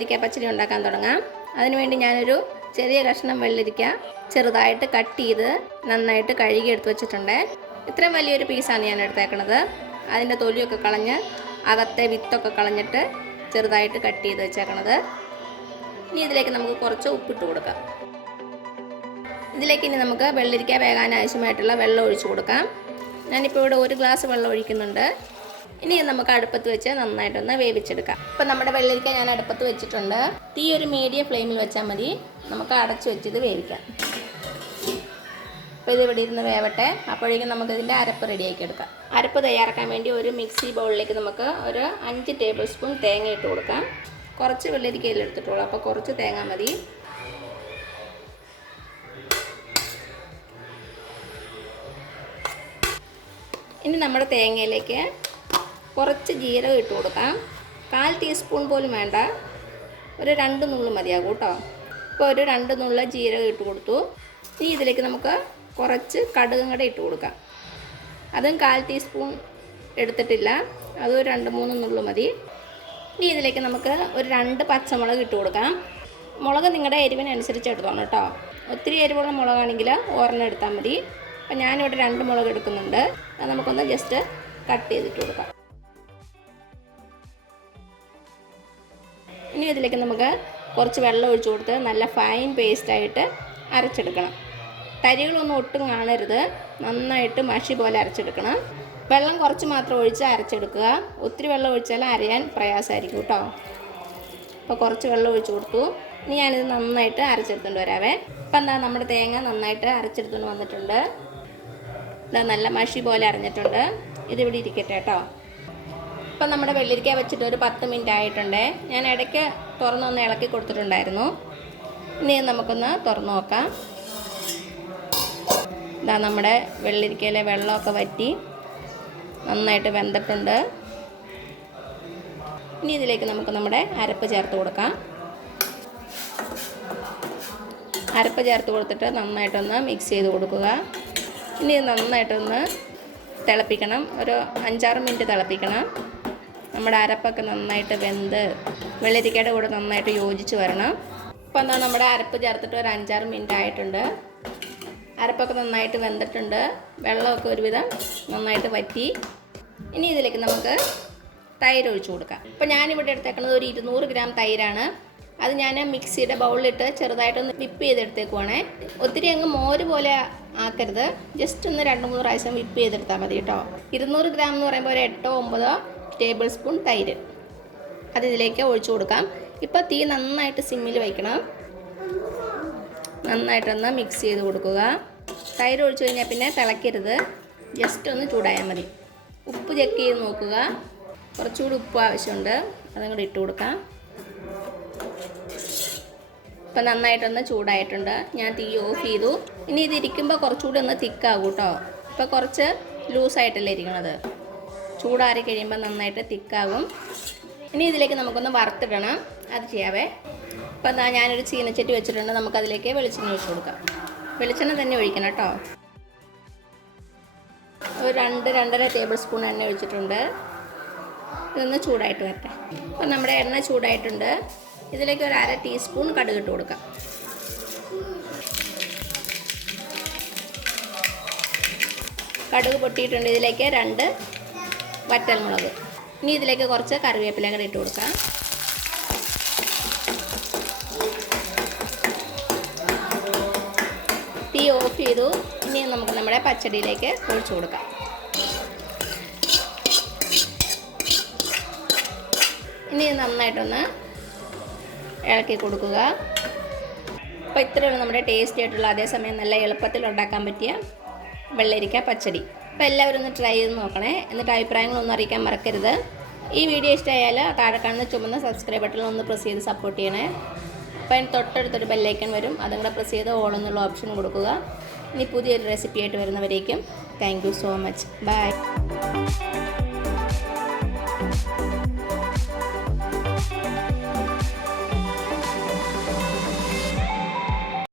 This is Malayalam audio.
വെള്ളരിക്ക പച്ചടി ഉണ്ടാക്കാൻ തുടങ്ങാം. അതിനുവേണ്ടി ഞാനൊരു ചെറിയ കഷ്ണം വെള്ളരിക്ക ചെറുതായിട്ട് കട്ട് ചെയ്ത് നന്നായിട്ട് കഴുകി എടുത്ത് വെച്ചിട്ടുണ്ട്. ഇത്രയും വലിയൊരു പീസാണ് ഞാൻ എടുത്തേക്കണത്. അതിൻ്റെ തൊലിയൊക്കെ കളഞ്ഞ് അകത്തെ വിത്തൊക്കെ കളഞ്ഞിട്ട് ചെറുതായിട്ട് കട്ട് ചെയ്ത് വെച്ചേക്കണത്. ഇനി ഇതിലേക്ക് നമുക്ക് കുറച്ച് ഉപ്പിട്ട് കൊടുക്കാം. ഇതിലേക്ക് ഇനി നമുക്ക് വെള്ളരിക്ക വേകാൻ ആവശ്യമായിട്ടുള്ള വെള്ളം ഒഴിച്ചു കൊടുക്കാം. ഞാനിപ്പോൾ ഇവിടെ 1 ഗ്ലാസ് വെള്ളം ഒഴിക്കുന്നുണ്ട്. ഇനി നമുക്ക് അടുപ്പത്ത് വെച്ച് നന്നായിട്ടൊന്ന് വേവിച്ചെടുക്കാം. ഇപ്പം നമ്മുടെ വെള്ളരിക്ക ഞാൻ അടുപ്പത്ത് വെച്ചിട്ടുണ്ട്. തീ ഒരു മീഡിയം ഫ്ലെയിമിൽ വെച്ചാൽ മതി. നമുക്ക് അടച്ചു വെച്ചിത് വേവിക്കാം. അപ്പോൾ ഇത് ഇവിടെ ഇരുന്ന് വേവട്ടെ. അപ്പോഴേക്കും നമുക്കിതിൻ്റെ അരപ്പ് റെഡിയാക്കി എടുക്കാം. അരപ്പ് തയ്യാറാക്കാൻ വേണ്ടി ഒരു മിക്സി ബൗളിലേക്ക് നമുക്ക് ഒരു 5 ടേബിൾ സ്പൂൺ തേങ്ങ ഇട്ട് കൊടുക്കാം. കുറച്ച് വെള്ളരിക്കയിൽ എടുത്തിട്ടുള്ളൂ, അപ്പോൾ കുറച്ച് തേങ്ങ മതി. ഇനി നമ്മുടെ തേങ്ങയിലേക്ക് കുറച്ച് ജീരകം ഇട്ട് കൊടുക്കാം. 1/4 ടീസ്പൂൺ പോലും വേണ്ട, ഒരു 2 നുള്ളു മതിയാകും കേട്ടോ. ഇപ്പോൾ ഒരു 2 നുള്ള ജീരകം ഇട്ട് കൊടുത്തു. ഇനി ഇതിലേക്ക് നമുക്ക് കുറച്ച് കടുകും കൂടെ ഇട്ട് കൊടുക്കാം. അതും 1/4 ടീസ്പൂൺ എടുത്തിട്ടില്ല, അത് 2-3 നുള്ളു മതി. ഇനി ഇതിലേക്ക് നമുക്ക് ഒരു 2 പച്ചമുളക് ഇട്ട് കൊടുക്കാം. മുളക് നിങ്ങളുടെ എരിവിനനുസരിച്ച് എടുത്തോണം കേട്ടോ. ഒത്തിരി എരിവുള്ള മുളകാണെങ്കിൽ ഒരെണ്ണം എടുത്താൽ മതി. അപ്പം ഞാനിവിടെ 2 മുളക് എടുക്കുന്നുണ്ട്. അത് നമുക്കൊന്ന് ജസ്റ്റ് കട്ട് ചെയ്തിട്ട് കൊടുക്കാം. ഇനി ഇതിലേക്ക് നമുക്ക് കുറച്ച് വെള്ളം ഒഴിച്ച് കൊടുത്ത് നല്ല ഫൈൻ പേസ്റ്റായിട്ട് അരച്ചെടുക്കണം. തരികളൊന്നും ഒട്ടും കാണരുത്, നന്നായിട്ട് മഷി പോലെ അരച്ചെടുക്കണം. വെള്ളം കുറച്ച് മാത്രം ഒഴിച്ച് അരച്ചെടുക്കുക. ഒത്തിരി വെള്ളം ഒഴിച്ചാൽ അരയാൻ പ്രയാസമായിരിക്കും കേട്ടോ. അപ്പോൾ കുറച്ച് വെള്ളം ഒഴിച്ച് കൊടുത്തു. ഇനി ഞാനിത് നന്നായിട്ട് അരച്ചെടുത്തുകൊണ്ട് വരാവേ. ഇപ്പം എന്താ നമ്മുടെ തേങ്ങ നന്നായിട്ട് അരച്ചെടുത്തുകൊണ്ട് വന്നിട്ടുണ്ട്. ഇതാ നല്ല മഷി പോലെ അരഞ്ഞിട്ടുണ്ട്. ഇതിവിടെ ഇരിക്കട്ടെ കേട്ടോ. ഇപ്പം നമ്മുടെ വെള്ളരിക്ക വെച്ചിട്ട് ഒരു 10 മിനിറ്റ് ആയിട്ടുണ്ട്. ഞാൻ ഇടയ്ക്ക് തുറന്നൊന്ന് ഇളക്കി കൊടുത്തിട്ടുണ്ടായിരുന്നു. ഇനി നമുക്കൊന്ന് തുറന്ന് നോക്കാം. ഇതാ നമ്മുടെ വെള്ളരിക്കയിലെ വെള്ളമൊക്കെ വറ്റി നന്നായിട്ട് വെന്തിട്ടുണ്ട്. ഇനി ഇതിലേക്ക് നമുക്ക് നമ്മുടെ അരപ്പ് ചേർത്ത് കൊടുക്കാം. അരപ്പ് ചേർത്ത് കൊടുത്തിട്ട് നന്നായിട്ടൊന്ന് മിക്സ് ചെയ്ത് കൊടുക്കുക. ഇനി നന്നായിട്ടൊന്ന് തിളപ്പിക്കണം. ഒരു 5-6 മിനിറ്റ് തിളപ്പിക്കണം. നമ്മുടെ അരപ്പൊക്കെ നന്നായിട്ട് വെന്ത് വെള്ളരിക്കയുടെ കൂടെ നന്നായിട്ട് യോജിച്ച് വരണം. ഇപ്പോൾ എന്നാൽ നമ്മുടെ അരപ്പ് ചേർത്തിട്ട് ഒരു 5-6 മിനിറ്റ് ആയിട്ടുണ്ട്. അരപ്പൊക്കെ നന്നായിട്ട് വെന്തിട്ടുണ്ട്. വെള്ളമൊക്കെ ഒരുവിധം നന്നായിട്ട് വറ്റി. ഇനി ഇതിലേക്ക് നമുക്ക് തൈര് ഒഴിച്ച് കൊടുക്കാം. ഇപ്പോൾ ഞാനിവിടെ എടുത്തേക്കുന്നത് ഒരു 200 ഗ്രാം തൈരാണ്. അത് ഞാൻ മിക്സിയുടെ ബൗളിലിട്ട് ചെറുതായിട്ടൊന്ന് വിപ്പ് ചെയ്തെടുത്തേക്കുവാണേ. ഒത്തിരി അങ്ങ് മോര് പോലെ ആക്കരുത്, ജസ്റ്റ് ഒന്ന് 2-3 പ്രാവശ്യം വിപ്പ് ചെയ്തെടുത്താൽ മതി കേട്ടോ. 200 ഗ്രാം എന്ന് പറയുമ്പോൾ ഒരു 8-9 ടേബിൾ സ്പൂൺ തൈര് അത് ഇതിലേക്ക് ഒഴിച്ചു കൊടുക്കാം. ഇപ്പോൾ തീ നന്നായിട്ട് സിമ്മിൽ വയ്ക്കണം. നന്നായിട്ടൊന്ന് മിക്സ് ചെയ്ത് കൊടുക്കുക. തൈര് ഒഴിച്ചു കഴിഞ്ഞാൽ പിന്നെ തിളക്കരുത്, ജസ്റ്റ് ഒന്ന് ചൂടായാൽ മതി. ഉപ്പ് ചെക്ക് ചെയ്ത് നോക്കുക. കുറച്ചുകൂടി ഉപ്പ് ആവശ്യമുണ്ട്, അതും കൂടി ഇട്ട് കൊടുക്കാം. ഇപ്പം നന്നായിട്ടൊന്ന് ചൂടായിട്ടുണ്ട്. ഞാൻ തീ ഓഫ് ചെയ്തു. ഇനി ഇതിരിക്കുമ്പോൾ കുറച്ചുകൂടി ഒന്ന് തിക്കാകും കേട്ടോ. ഇപ്പോൾ കുറച്ച് ലൂസായിട്ടല്ലേ ഇരിക്കണത്. ചൂടാറി കഴിയുമ്പോൾ നന്നായിട്ട് തിക്കാകും. ഇനി ഇതിലേക്ക് നമുക്കൊന്ന് വറുത്തിടണം. അത് ചെയ്യാവേ. ഇപ്പം എന്താ ഞാനൊരു ചീനച്ചട്ടി വെച്ചിട്ടുണ്ട്. നമുക്കതിലേക്ക് വെളിച്ചെണ്ണ ഒഴിച്ച് കൊടുക്കാം. വെളിച്ചെണ്ണ തന്നെ ഒഴിക്കണം കേട്ടോ. ഒരു 2-2.5 ടേബിൾ സ്പൂൺ എണ്ണ ഒഴിച്ചിട്ടുണ്ട്. ഇതൊന്ന് ചൂടായിട്ട് വരട്ടെ. അപ്പം നമ്മുടെ എണ്ണ ചൂടായിട്ടുണ്ട്. ഇതിലേക്ക് ഒരു 1/2 ടീസ്പൂൺ കടുക് ഇട്ട് കൊടുക്കാം. കടുക് പൊട്ടിയിട്ടുണ്ട്. ഇതിലേക്ക് 2 വറ്റൽമുളക്. ഇനി ഇതിലേക്ക് കുറച്ച് കറിവേപ്പില കൂടെ ഇട്ട് കൊടുക്കാം. തീ ഓഫ് ചെയ്തു. ഇനി നമുക്ക് നമ്മുടെ പച്ചടിയിലേക്ക് ഒഴിച്ചു കൊടുക്കാം. ഇനി നന്നായിട്ടൊന്ന് ഇളക്കി കൊടുക്കുക. അപ്പോൾ ഇത്രയുള്ള നമ്മുടെ ടേസ്റ്റി ആയിട്ടുള്ള, അതേസമയം നല്ല എളുപ്പത്തിൽ ഉണ്ടാക്കാൻ പറ്റിയ വെള്ളരിക്ക പച്ചടി. അപ്പോൾ എല്ലാവരും ഒന്ന് ട്രൈ ചെയ്ത് നോക്കണേ. എന്നിട്ട് അഭിപ്രായങ്ങളൊന്നും അറിയിക്കാൻ മറക്കരുത്. ഈ വീഡിയോ ഇഷ്ടമായാൽ താഴെ കാണുന്ന ചുമന്ന സബ്സ്ക്രൈബ് ബട്ടൺ ഒന്ന് പ്രസ് ചെയ്ത് സപ്പോർട്ട് ചെയ്യണേ. അപ്പോൾ അതിന് തൊട്ടടുത്തൊരു ബെല്ലൈക്കൺ വരും, അതും കൂടെ പ്രസ് ചെയ്ത് ഓൾ എന്നുള്ള ഓപ്ഷൻ കൊടുക്കുക. ഇനി പുതിയൊരു റെസിപ്പി ആയിട്ട് വരുന്നവരേക്കും thank you so much. By.